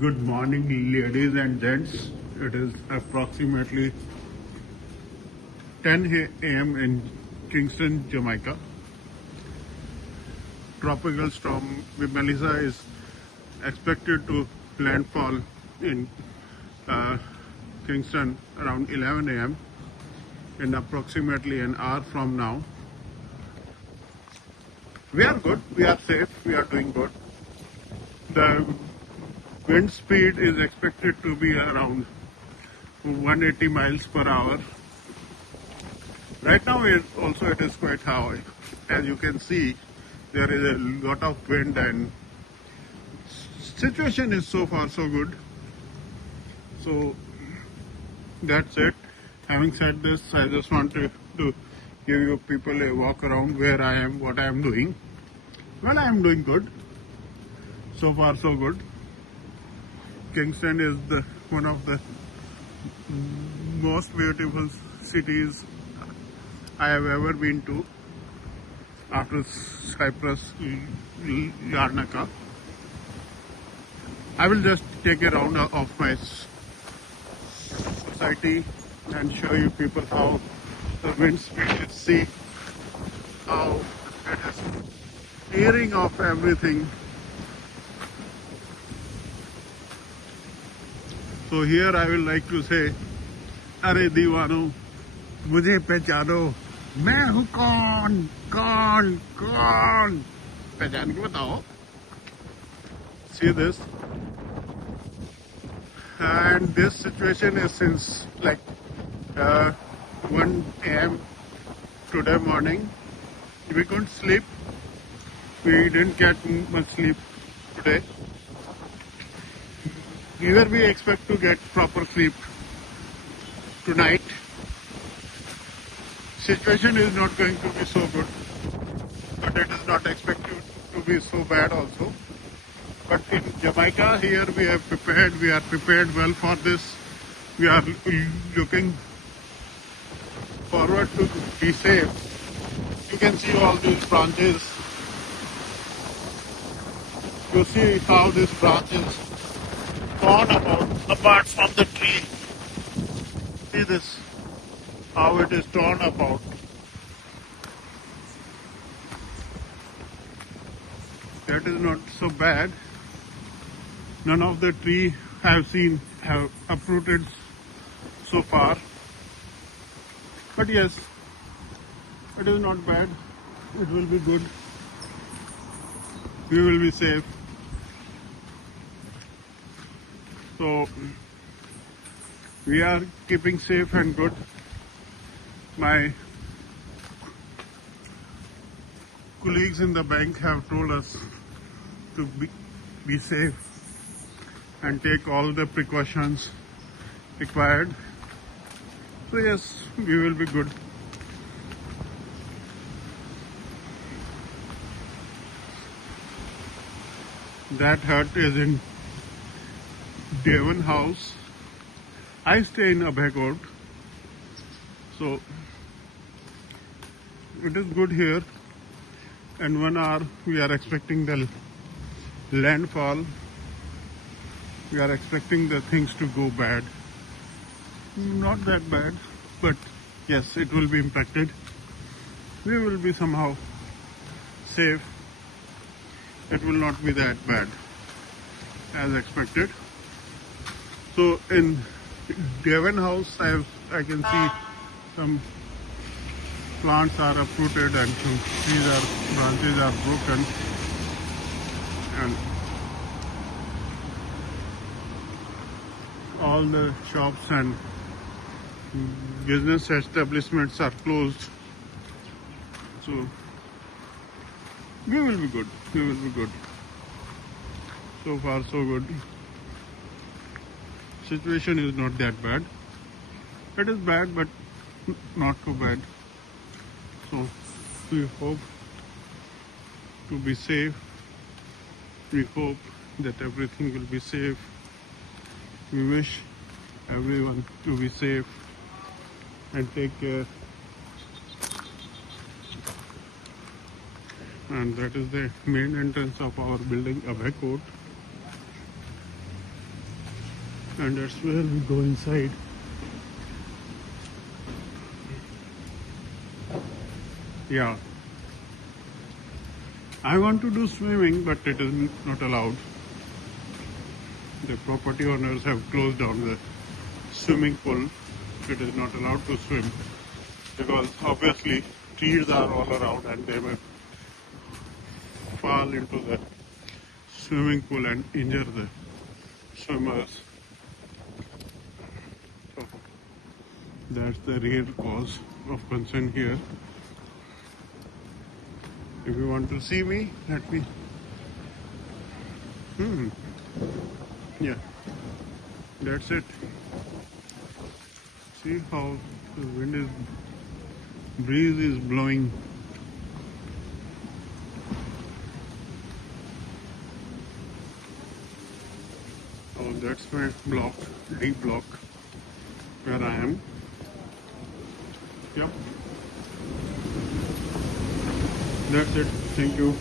Good morning, ladies and gents. It is approximately 10 a.m. in Kingston, Jamaica. Tropical storm Melissa is expected to landfall in uh, Kingston around 11 a.m. in approximately an hour from now. We are good, we are safe, we are doing good. The wind speed is expected to be around 180 miles per hour. Right now it is quite high. As you can see, there is a lot of wind and situation is so far so good. So that's it. Having said this, I just wanted to give you people a walk around where I am, what I am doing. Well, I am doing good. So far so good. Kingston is one of the most beautiful cities I have ever been to after Cyprus, Larnaca. I will just take a round of my society and show you people how the wind speed is. See how it is tearing off everything. So here I will like to say, अरे दीवानो मुझे पहचानो मैं हूँ कौन कौन कौन पहचान के बताओ. See this, and this situation is since like 1 a.m. today morning. We couldn't sleep. We didn't get much sleep today. Either we expect to get proper sleep tonight. Situation is not going to be so good, but it is not expected to be so bad also. But in Jamaica, here we are prepared well for this. We are looking forward to be safe. You can see all these branches. You see how this branch is torn apart from the tree. See this, how it is torn apart. That is not so bad. None of the tree I have seen have uprooted so far. But yes, it is not bad. It will be good. We will be safe. So we are keeping safe and good. My colleagues in the bank have told us to be safe and take all the precautions required. So yes, we will be good. That hut is in Devon House. I stay in Abhay Court. So it is good here. And 1 hour we are expecting the landfall. We are expecting the things to go bad. Not that bad, but yes, it will be impacted. We will be somehow safe. It will not be that bad as expected. So in Devon House, I can see some plants are uprooted and some branches are broken, and all the shops and business establishments are closed. So we will be good. We will be good. So far so good. Situation is not that bad. It is bad, but not too bad. So we hope to be safe. We hope that everything will be safe. We wish everyone to be safe and take care. And that is the main entrance of our building, Abhay Court. and that's where we go inside. Yeah, I want to do swimming, but it is not allowed. The property owners have closed down the swimming pool. It is not allowed to swim because obviously trees are all around and they may fall into the swimming pool and injure the swimmers. So that's the real cause of concern here. If you want to see me, let me. Yeah, that's it. See how the breeze is blowing. Oh, that's my block, D block, where I am. Yep. That's it. Thank you.